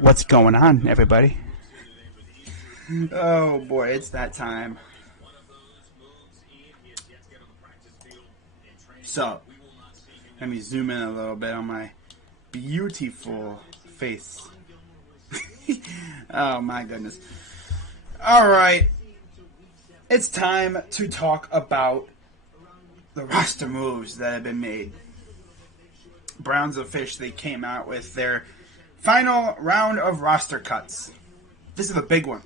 What's going on, everybody? Oh boy, it's that time. So, let me zoom in a little bit on my beautiful face. Oh my goodness. Alright, it's time to talk about the roster moves that have been made. Browns officially came out with their final round of roster cuts. This is a big one.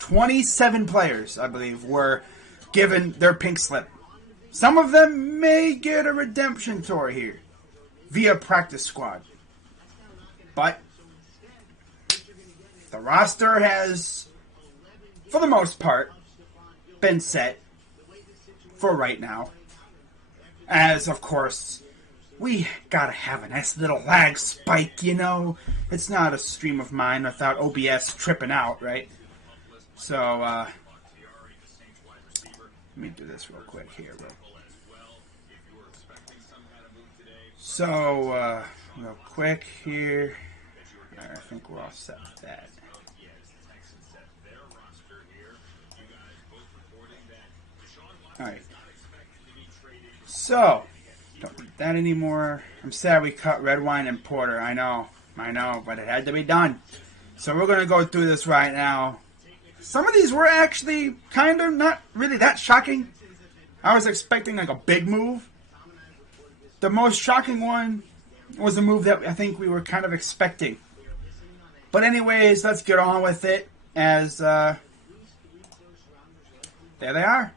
27 players, I believe, were given their pink slip. Some of them may get a redemption tour here via practice squad. But the roster has, for the most part, been set for right now. As, of course, we gotta have a nice little lag spike, you know? It's not a stream of mine without OBS tripping out, right? So, let me do this real quick here, bro. So, real quick here. I think we're all set with that. Alright. So, don't need that anymore. I'm sad we cut red wine and porter. I know, but it had to be done. So we're going to go through this right now. Some of these were actually kind of not really that shocking. I was expecting like a big move. The most shocking one was a move that I think we were kind of expecting. But anyways, let's get on with it as, there they are.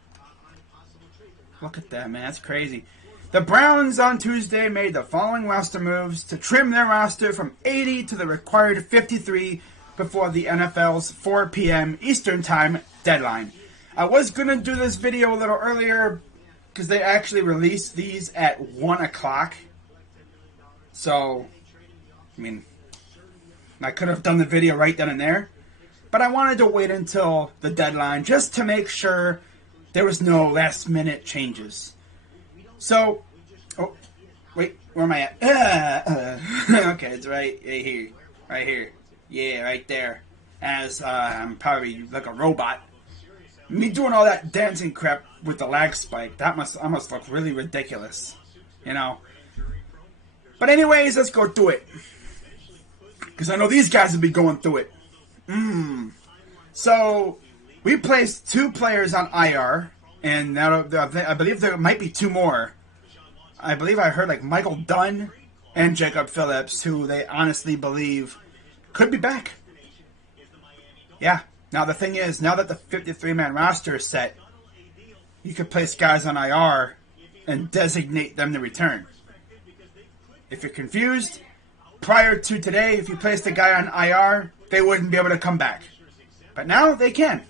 Look at that, man. That's crazy. The Browns on Tuesday made the following roster moves to trim their roster from 80 to the required 53 before the NFL's 4 p.m. Eastern Time deadline. I was going to do this video a little earlier because they actually released these at 1 o'clock. So, I mean, I could have done the video right then and there. But I wanted to wait until the deadline just to make sure there was no last minute changes. So, oh, wait, where am I at? Okay, it's right here. Right here. Yeah, right there. As I'm probably like a robot. Me doing all that dancing crap with the lag spike, that must look really ridiculous. You know? But anyways, let's go through it. Because I know these guys will be going through it. So, we placed 2 players on IR. And I believe there might be 2 more. I believe I heard like Michael Dunn and Jacob Phillips, who they honestly believe could be back. Yeah. Now the thing is, now that the 53-man roster is set, you could place guys on IR and designate them to return. If you're confused, prior to today, if you placed a guy on IR, they wouldn't be able to come back. But now they can.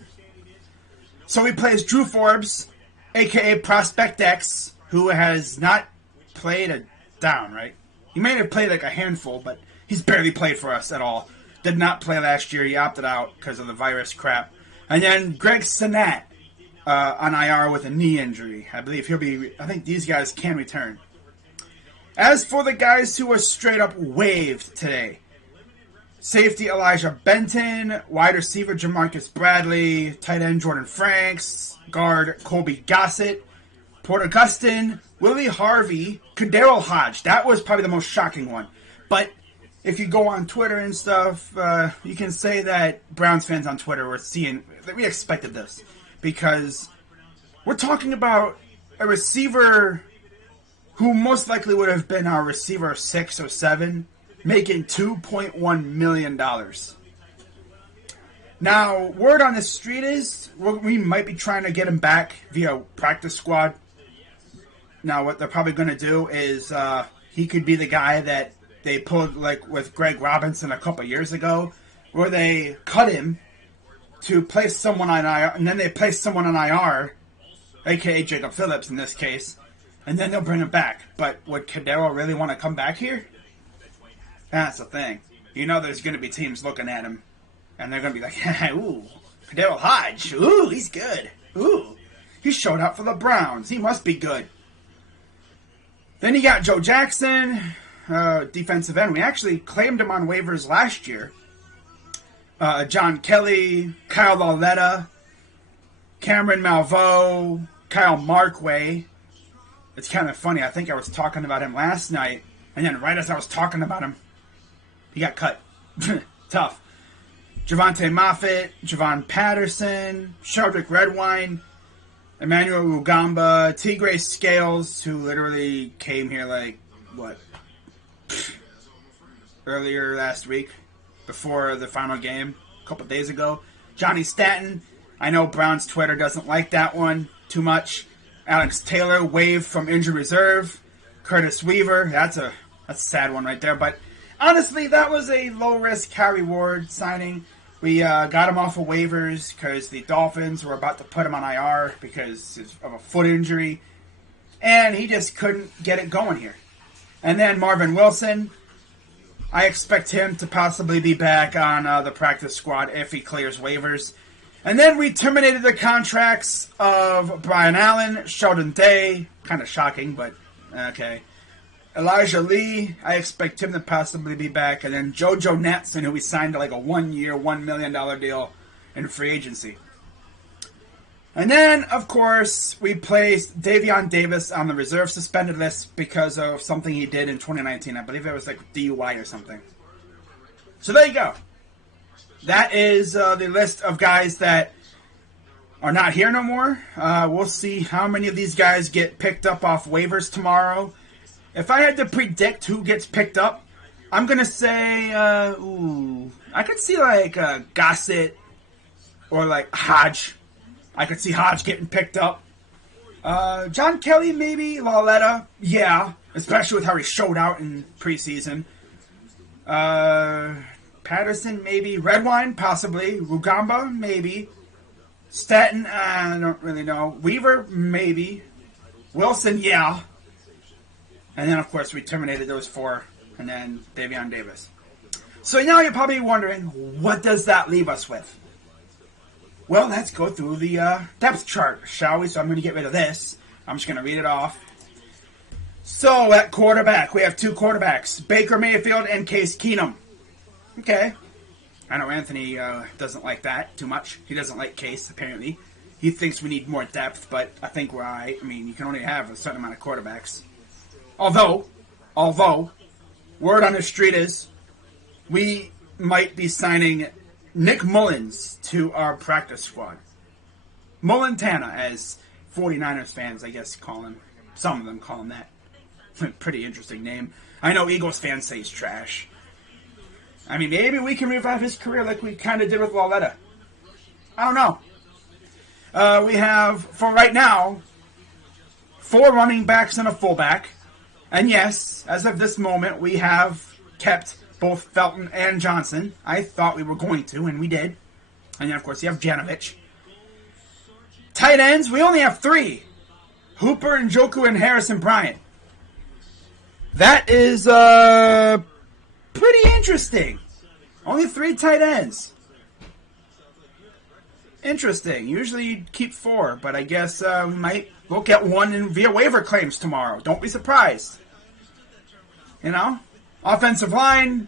So we placed Drew Forbes, a.k.a. Prospect X, who has not played a down, right? He may have played like a handful, but he's barely played for us at all. Did not play last year. He opted out because of the virus crap. And then Greg Sinnat on IR with a knee injury. I believe I think these guys can return. As for the guys who were straight up waived today, safety Elijah Benton, wide receiver Jamarcus Bradley, tight end Jordan Franks, guard Colby Gossett, Porter Gustin, Willie Harvey, Kadero Hodge. That was probably the most shocking one. But if you go on Twitter and stuff, you can say that Browns fans on Twitter were seeing that we expected this. Because we're talking about a receiver who most likely would have been our receiver 6 or 7, making $2.1 million. Now, word on the street is we might be trying to get him back via practice squad. Now, what they're probably going to do is he could be the guy that they pulled like with Greg Robinson a couple years ago, where they cut him to place someone on IR, and then they place someone on IR, a.k.a. Jacob Phillips in this case, and then they'll bring him back. But would Kadero really want to come back here? That's the thing. You know there's going to be teams looking at him, and they're going to be like, ooh, Kadero Hodge, ooh, he's good. Ooh, he showed up for the Browns. He must be good. Then you got Joe Jackson, defensive end. We actually claimed him on waivers last year. John Kelly, Kyle Lauletta, Cameron Malveaux, Kyle Markway. It's kind of funny. I think I was talking about him last night, and then right as I was talking about him, he got cut. Tough. Javante Moffitt, Javon Patterson, Sheldrick Redwine, Emmanuel Rugamba, Tigray Scales, who literally came here earlier last week, before the final game, a couple days ago. Johnny Stanton. I know Brown's Twitter doesn't like that one too much. Alex Taylor, waived from injured reserve. Curtis Weaver. That's a sad one right there. But honestly, that was a low-risk, high-reward signing. We got him off of waivers because the Dolphins were about to put him on IR because of a foot injury. And he just couldn't get it going here. And then Marvin Wilson. I expect him to possibly be back on the practice squad if he clears waivers. And then we terminated the contracts of Brian Allen, Sheldon Day. Kind of shocking, but okay. Elijah Lee, I expect him to possibly be back. And then JoJo Natson, who we signed to like a 1-year, $1 million deal in free agency. And then, of course, we placed Davion Davis on the reserve suspended list because of something he did in 2019. I believe it was like DUI or something. So there you go. That is the list of guys that are not here no more. We'll see how many of these guys get picked up off waivers tomorrow. If I had to predict who gets picked up, I'm going to say, I could see like Gossett or like Hodge. I could see Hodge getting picked up. John Kelly, maybe. Lauletta, yeah. Especially with how he showed out in preseason. Patterson, maybe. Redwine, possibly. Rugamba, maybe. Stanton, I don't really know. Weaver, maybe. Wilson, yeah. And then, of course, we terminated those four. And then Davion Davis. So now you're probably wondering, what does that leave us with? Well, let's go through the depth chart, shall we? So I'm going to get rid of this. I'm just going to read it off. So at quarterback, we have two quarterbacks, Baker Mayfield and Case Keenum. Okay. I know Anthony doesn't like that too much. He doesn't like Case, apparently. He thinks we need more depth, but I think we're all right. I mean, you can only have a certain amount of quarterbacks. Although, word on the street is we might be signing Nick Mullins to our practice squad. Mullintana, as 49ers fans, I guess, call him. Some of them call him that. Pretty interesting name. I know Eagles fans say he's trash. I mean, maybe we can revive his career like we kind of did with Lauletta. I don't know. We have, for right now, 4 running backs and a fullback. And yes, as of this moment, we have kept both Felton and Johnson. I thought we were going to, and we did. And then, of course, you have Janovich. Tight ends, we only have 3. Hooper, Njoku, and Harrison Bryant. That is pretty interesting. Only 3 tight ends. Interesting. Usually you'd keep 4, but I guess we might look at one via waiver claims tomorrow. Don't be surprised. You know? Offensive line,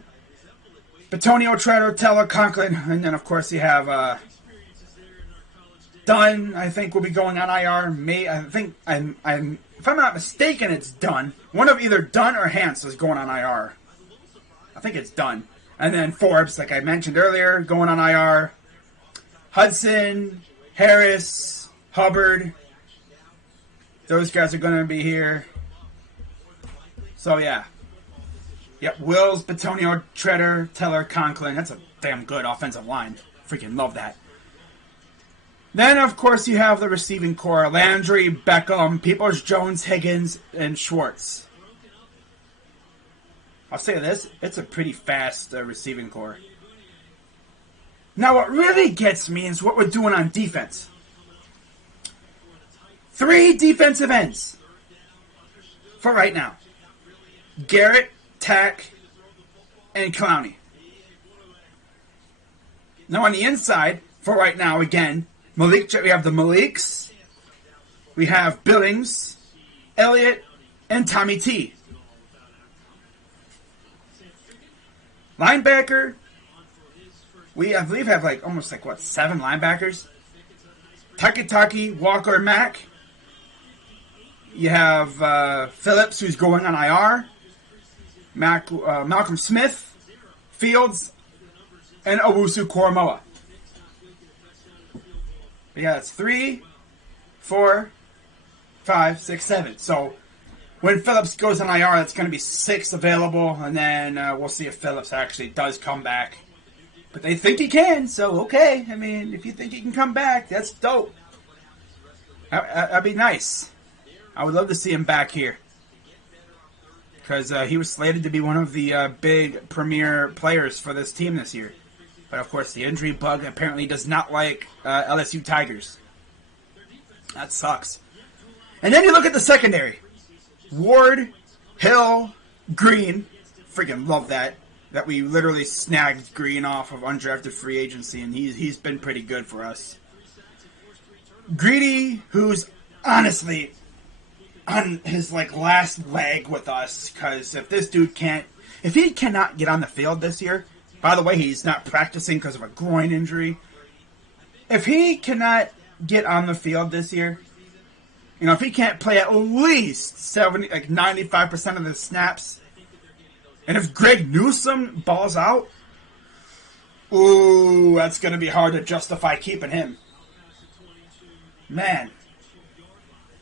Bitonio, Treader, Teller, Conklin, and then of course you have Dunn. I think will be going on IR. If I'm not mistaken, it's Dunn. One of either Dunn or Hance is going on IR. I think it's Dunn. And then Forbes, like I mentioned earlier, going on IR. Hudson, Harris, Hubbard. Those guys are going to be here. So yeah. Yep, Wills, Bitonio, Treader, Teller, Conklin. That's a damn good offensive line. Freaking love that. Then, of course, you have the receiving core. Landry, Beckham, Peoples-Jones, Higgins, and Schwartz. I'll say this. It's a pretty fast receiving core. Now, what really gets me is what we're doing on defense. 3 defensive ends for right now. Garrett, Tack, and Clowney. Now on the inside, for right now, again, we have the Maliks, we have Billings, Elliott, and Tommy T. Linebacker, We, I believe, have like almost like, what, 7 linebackers? Takitaki, Walker, Mack. You have Phillips, who's going on IR. Malcolm Smith, Fields, and Owusu Koromoa. But yeah, it's 3, 4, 5, 6, 7. So when Phillips goes on IR, that's going to be 6 available, and then we'll see if Phillips actually does come back. But they think he can, so okay. I mean, if you think he can come back, that's dope. That'd be nice. I would love to see him back here. Because he was slated to be one of the big premier players for this team this year. But of course, the injury bug apparently does not like LSU Tigers. That sucks. And then you look at the secondary. Ward, Hill, Green. Freaking love that. That we literally snagged Green off of undrafted free agency, and he's been pretty good for us. Greedy, who's honestly on his like last leg with us, because if this dude if he cannot get on the field this year, by the way, he's not practicing because of a groin injury. If he cannot get on the field this year, if he can't play at least 95% of the snaps, and if Greg Newsome balls out, ooh, that's going to be hard to justify keeping him. Man,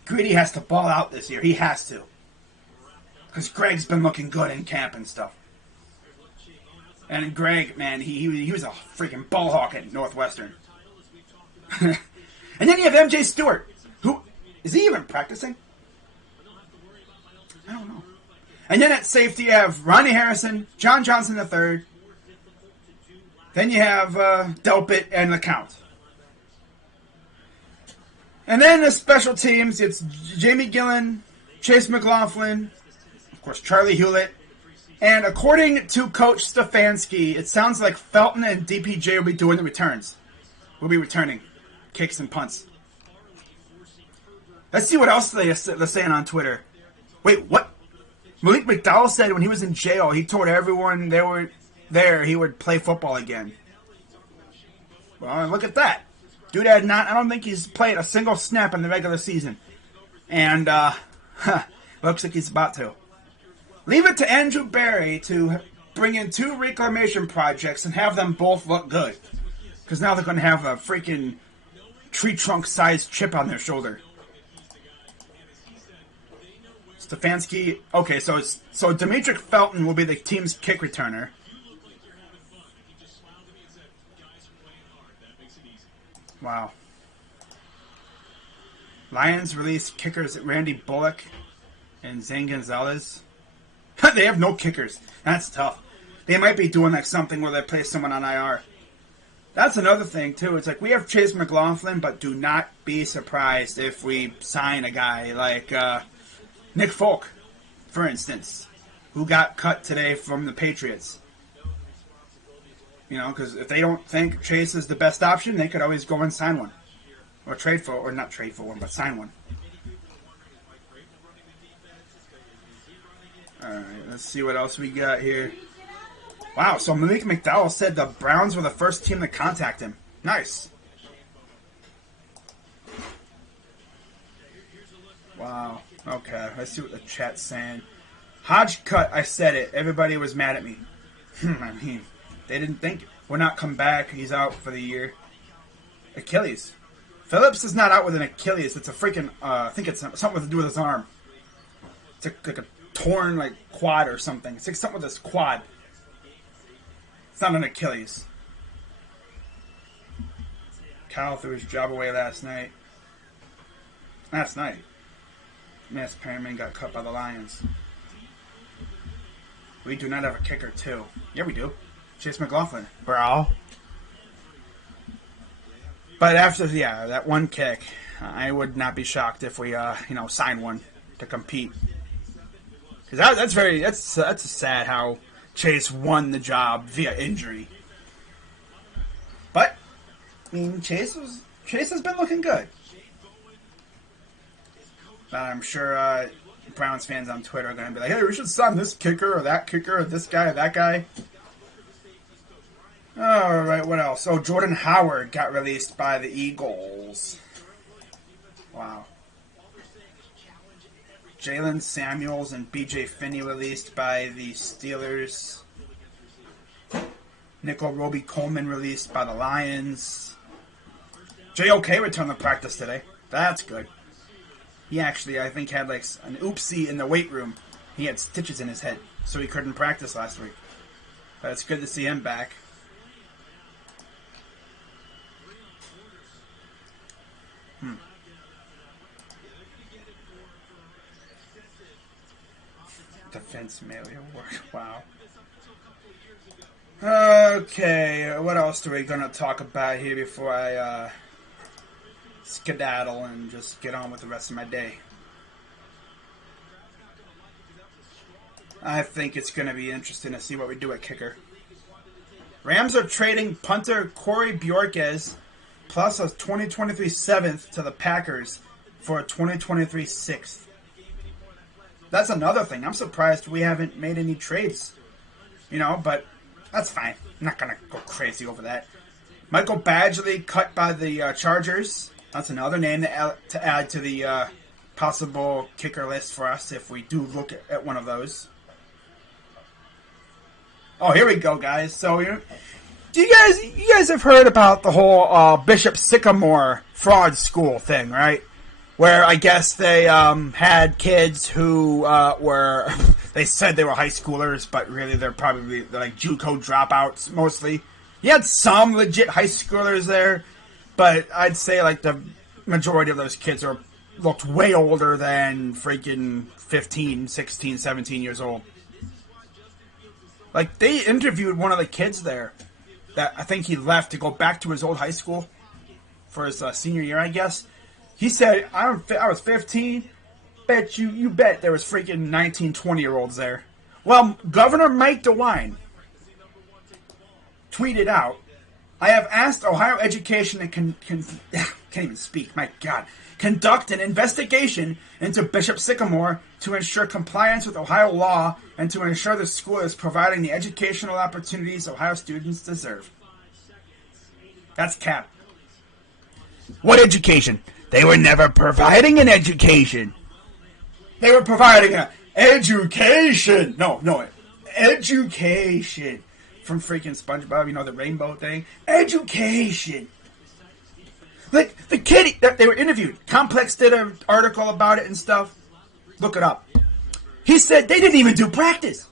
Greedy has to ball out this year. He has to. Because Greg's been looking good in camp and stuff. And Greg, man, he was a freaking ball hawk at Northwestern. And then you have MJ Stewart, who, is he even practicing? I don't know. And then at safety you have Ronnie Harrison, John Johnson III. Then you have Delpit and LeCount. And then the special teams, it's Jamie Gillen, Chase McLaughlin, of course Charlie Hewlett, and according to Coach Stefanski, it sounds like Felton and DPJ will be doing the returns. We'll be returning kicks and punts. Let's see what else they're saying on Twitter. Wait, what? Malik McDowell said when he was in jail, he told everyone they were there he would play football again. Well, look at that. Dude I don't think he's played a single snap in the regular season. And, looks like he's about to. Leave it to Andrew Berry to bring in 2 reclamation projects and have them both look good. Because now they're going to have a freaking tree trunk-sized chip on their shoulder. Stefanski, okay, so Demetric Felton will be the team's kick returner. Wow. Lions release kickers Randy Bullock and Zane Gonzalez. They have no kickers. That's tough. They might be doing like something where they place someone on IR. That's another thing too. It's like we have Chase McLaughlin, but do not be surprised if we sign a guy like Nick Folk, for instance, who got cut today from the Patriots. Because if they don't think Chase is the best option, they could always go and sign one. Or not trade for one, but sign one. Alright, let's see what else we got here. Wow, so Malik McDowell said the Browns were the first team to contact him. Nice. Wow, okay, let's see what the chat's saying. Hodge cut, I said it. Everybody was mad at me. I mean, they didn't think will not come back. He's out for the year. Achilles. Phillips is not out with an Achilles. It's a freaking, I think it's something to do with his arm. It's like a torn, quad or something. It's like something with his quad. It's not an Achilles. Kyle threw his job away last night. Mass Perryman got cut by the Lions. We do not have a kicker, too. Yeah, we do. Chase McLaughlin. Bro. But after, that one kick, I would not be shocked if we, sign one to compete. Because that's sad how Chase won the job via injury. But, Chase has been looking good. But I'm sure Browns fans on Twitter are going to be like, hey, we should sign this kicker or that kicker or this guy or that guy. Alright, what else? Oh, Jordan Howard got released by the Eagles. Wow. Jalen Samuels and B.J. Finney released by the Steelers. Nickel Roby Coleman released by the Lions. J.O.K. returned to practice today. That's good. He actually, I think, had like an oopsie in the weight room. He had stitches in his head, so he couldn't practice last week. But it's good to see him back. Defense Melee Award. Wow. Okay, what else are we going to talk about here before I skedaddle and just get on with the rest of my day? I think it's going to be interesting to see what we do at kicker. Rams are trading punter Corey Bjorkes plus a 2023 7th to the Packers for a 2023 6th. That's another thing. I'm surprised we haven't made any trades. You know, but that's fine. I'm not going to go crazy over that. Michael Badgley cut by the Chargers. That's another name to add to the possible kicker list for us if we do look at one of those. Oh, here we go, guys. So, you guys have heard about the whole Bishop Sycamore fraud school thing, right? Where I guess they had kids who were, they said they were high schoolers, but really they're like JUCO dropouts mostly. You had some legit high schoolers there, but I'd say like the majority of those kids looked way older than freaking 15, 16, 17 years old. Like, they interviewed one of the kids there that I think he left to go back to his old high school for his senior year, I guess. He said, I was 15. You bet there was freaking 19, 20-year-olds there. Well, Governor Mike DeWine tweeted out, I have asked Ohio Education to can't even speak, my God, conduct an investigation into Bishop Sycamore to ensure compliance with Ohio law and to ensure the school is providing the educational opportunities Ohio students deserve. That's cap. What education? They were never providing an education. They were providing an education. No, education. From freaking SpongeBob, you know, the rainbow thing. Education. Like, the kid that they were interviewed, Complex did an article about it and stuff. Look it up. He said they didn't even do practice.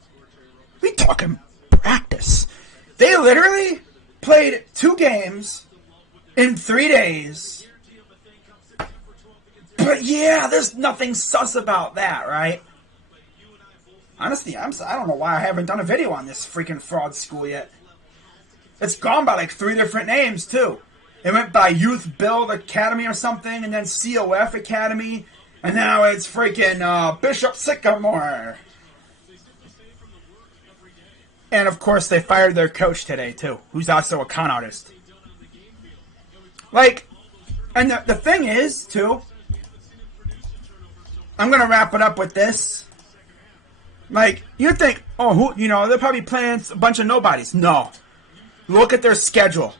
We talking practice. They literally played 2 games in 3 days. But yeah, there's nothing sus about that, right? Honestly, I don't know why I haven't done a video on this freaking fraud school yet. It's gone by like 3 different names, too. It went by Youth Build Academy or something, and then COF Academy, and now it's freaking Bishop Sycamore. And of course, they fired their coach today, too, who's also a con artist. Like, and the thing is, too, I'm going to wrap it up with this. Like, you think, they're probably playing a bunch of nobodies. No. Look at their schedule.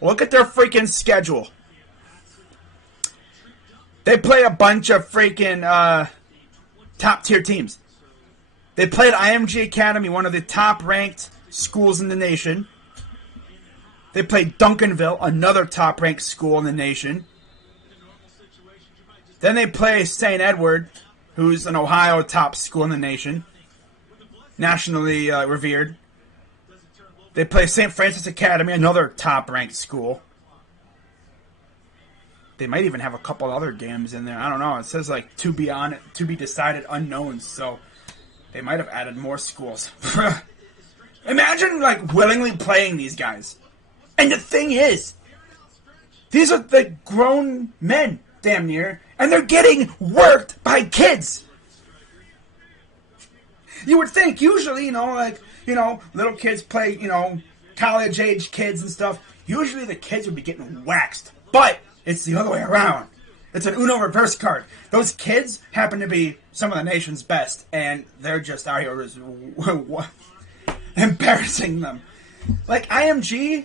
Look at their freaking schedule. They play a bunch of freaking top-tier teams. They played IMG Academy, one of the top-ranked schools in the nation. They played Duncanville, another top-ranked school in the nation. Then they play St. Edward, who's an Ohio top school in the nation. Nationally revered. They play St. Francis Academy, another top-ranked school. They might even have a couple other games in there. I don't know. It says like to be decided unknowns, so they might have added more schools. Imagine like willingly playing these guys. And the thing is, these are the grown men, damn near, and they're getting worked by kids. You would think usually, little kids play, college-age kids and stuff. Usually the kids would be getting waxed. But it's the other way around. It's an Uno reverse card. Those kids happen to be some of the nation's best, and they're just out here embarrassing them. Like, IMG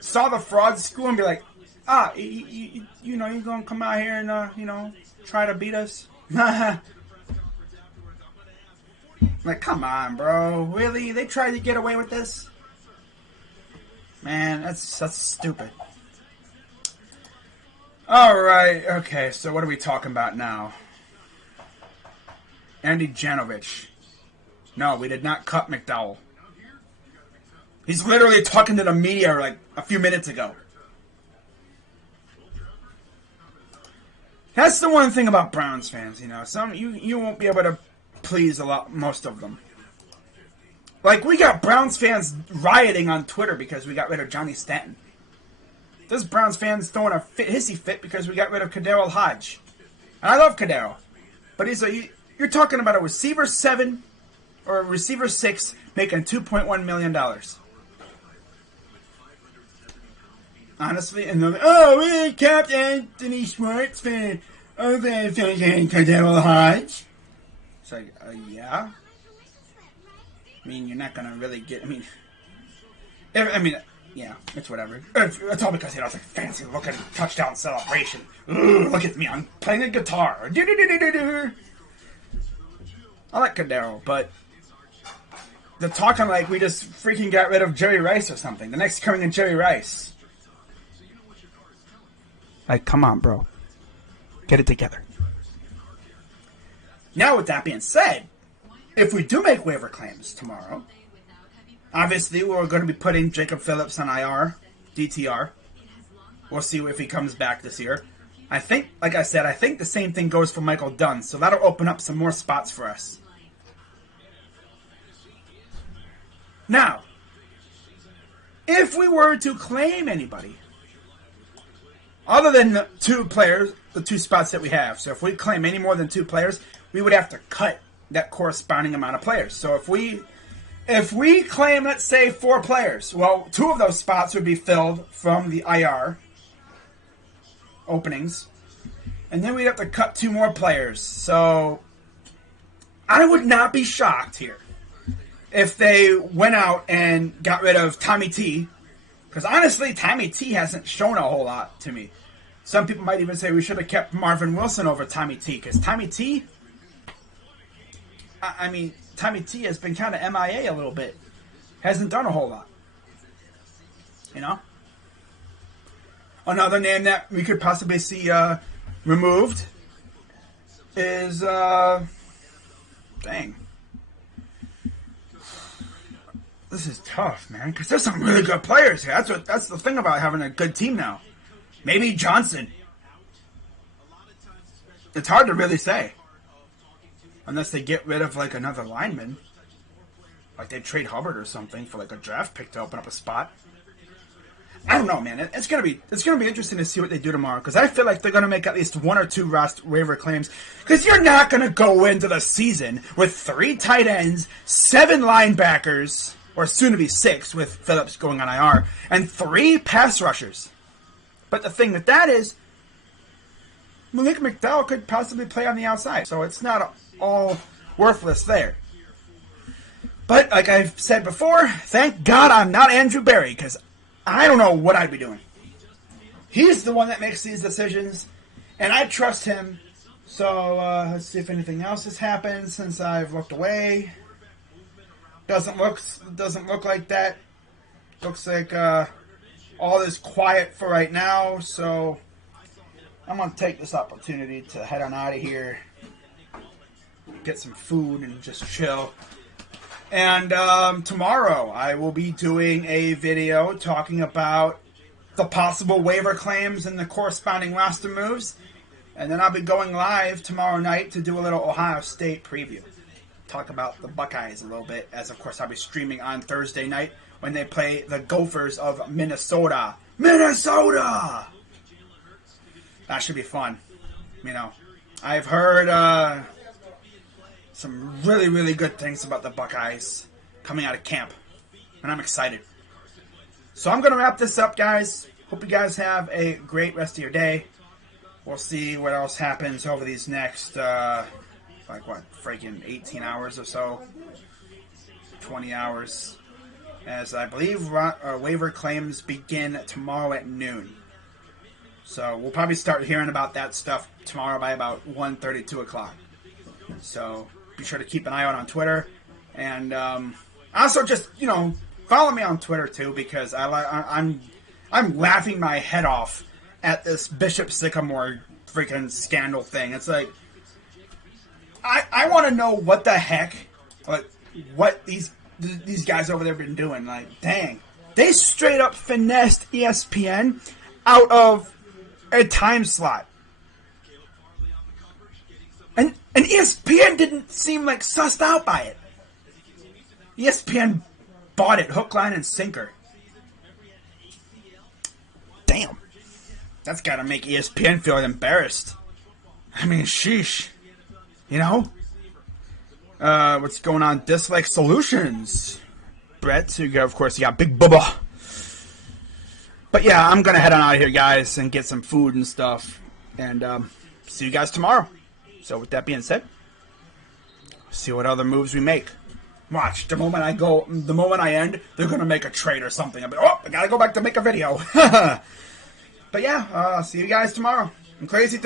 saw the fraud school and be like, you know, you're going to come out here and, you know, try to beat us? Like, come on, bro. Really? They tried to get away with this? Man, that's stupid. Alright, okay, so what are we talking about now? Andy Janovich. No, we did not cut McDowell. He's literally talking to the media like a few minutes ago. That's the one thing about Browns fans, you know. You won't be able to please most of them. Like, we got Browns fans rioting on Twitter because we got rid of Johnny Stanton. There's Browns fans throwing a hissy fit because we got rid of Kadero Hodge. And I love Kadero. But you're talking about a receiver 7 or a receiver 6 making $2.1 million. Honestly, and they're like, oh, we kept Anthony Schwartz fan. Oh, they're saying Kadero Hodge. It's like, yeah? I mean, you're not going to really get... yeah, it's whatever. It's all because, you know, it's like fancy looking touchdown celebration. Ooh, look at me, I'm playing a guitar. I like Kadero, but they're talking like we just freaking got rid of Jerry Rice or something. The next coming of Jerry Rice. Like, come on, bro. Get it together. Now, with that being said, if we do make waiver claims tomorrow, obviously we're going to be putting Jacob Phillips on IR, DTR. We'll see if he comes back this year. I think, like I said, I think the same thing goes for Michael Dunn, so that'll open up some more spots for us. Now, if we were to claim anybody, other than the 2 players, the 2 spots that we have, so if we claim any more than 2 players, we would have to cut that corresponding amount of players. So if we claim, let's say, 4 players, well, 2 of those spots would be filled from the IR openings, and then we'd have to cut 2 more players. So I would not be shocked here if they went out and got rid of Tommy T, because honestly, Tommy T hasn't shown a whole lot to me. Some people might even say we should have kept Marvin Wilson over Tommy T, because Tommy T, Tommy T has been kind of MIA a little bit. Hasn't done a whole lot. You know? Another name that we could possibly see removed is, dang. This is tough, man, because there's some really good players here. That's the thing about having a good team now. Maybe Johnson. It's hard to really say. Unless they get rid of, like, another lineman. Like they trade Hubbard or something for, like, a draft pick to open up a spot. I don't know, man. It's gonna be interesting to see what they do tomorrow, because I feel like they're gonna make at least 1 or 2 roster waiver claims. Because you're not gonna go into the season with 3 tight ends, 7 linebackers, or soon to be 6 with Phillips going on IR, and 3 pass rushers. But the thing with that is, Malik McDowell could possibly play on the outside, so it's not all worthless there. But like I've said before, thank God I'm not Andrew Berry, because I don't know what I'd be doing. He's the one that makes these decisions, and I trust him. So let's see if anything else has happened since I've looked away. Doesn't look like that. Looks like all is quiet for right now. So I'm gonna take this opportunity to head on out of here, get some food, and just chill. And tomorrow I will be doing a video talking about the possible waiver claims and the corresponding roster moves. And then I'll be going live tomorrow night to do a little Ohio State preview. Talk about the Buckeyes a little bit, as of course I'll be streaming on Thursday night when they play the Gophers of Minnesota. Minnesota! That should be fun. You know, I've heard some really, really good things about the Buckeyes coming out of camp, and I'm excited. So I'm going to wrap this up, guys. Hope you guys have a great rest of your day. We'll see what else happens over these next, freaking 18 hours or so, 20 hours. as I believe waiver claims begin tomorrow at noon. So we'll probably start hearing about that stuff tomorrow by about 1:30, 2 o'clock. So be sure to keep an eye out on Twitter. And also just, follow me on Twitter too, because I'm laughing my head off at this Bishop Sycamore freaking scandal thing. It's like, I want to know what the heck, what these guys over there been doing. Like, dang. They straight up finessed ESPN out of a time slot. And ESPN didn't seem like sussed out by it. ESPN bought it hook, line, and sinker. Damn. That's got to make ESPN feel embarrassed. I mean, sheesh. What's going on? Dislike Solutions. Brett, of course, you got Big Bubba. But yeah, I'm going to head on out of here, guys, and get some food and stuff. And see you guys tomorrow. So with that being said, see what other moves we make. Watch, the moment I end, they're going to make a trade or something. I'll be, I got to go back to make a video. But yeah, see you guys tomorrow. I'm crazy.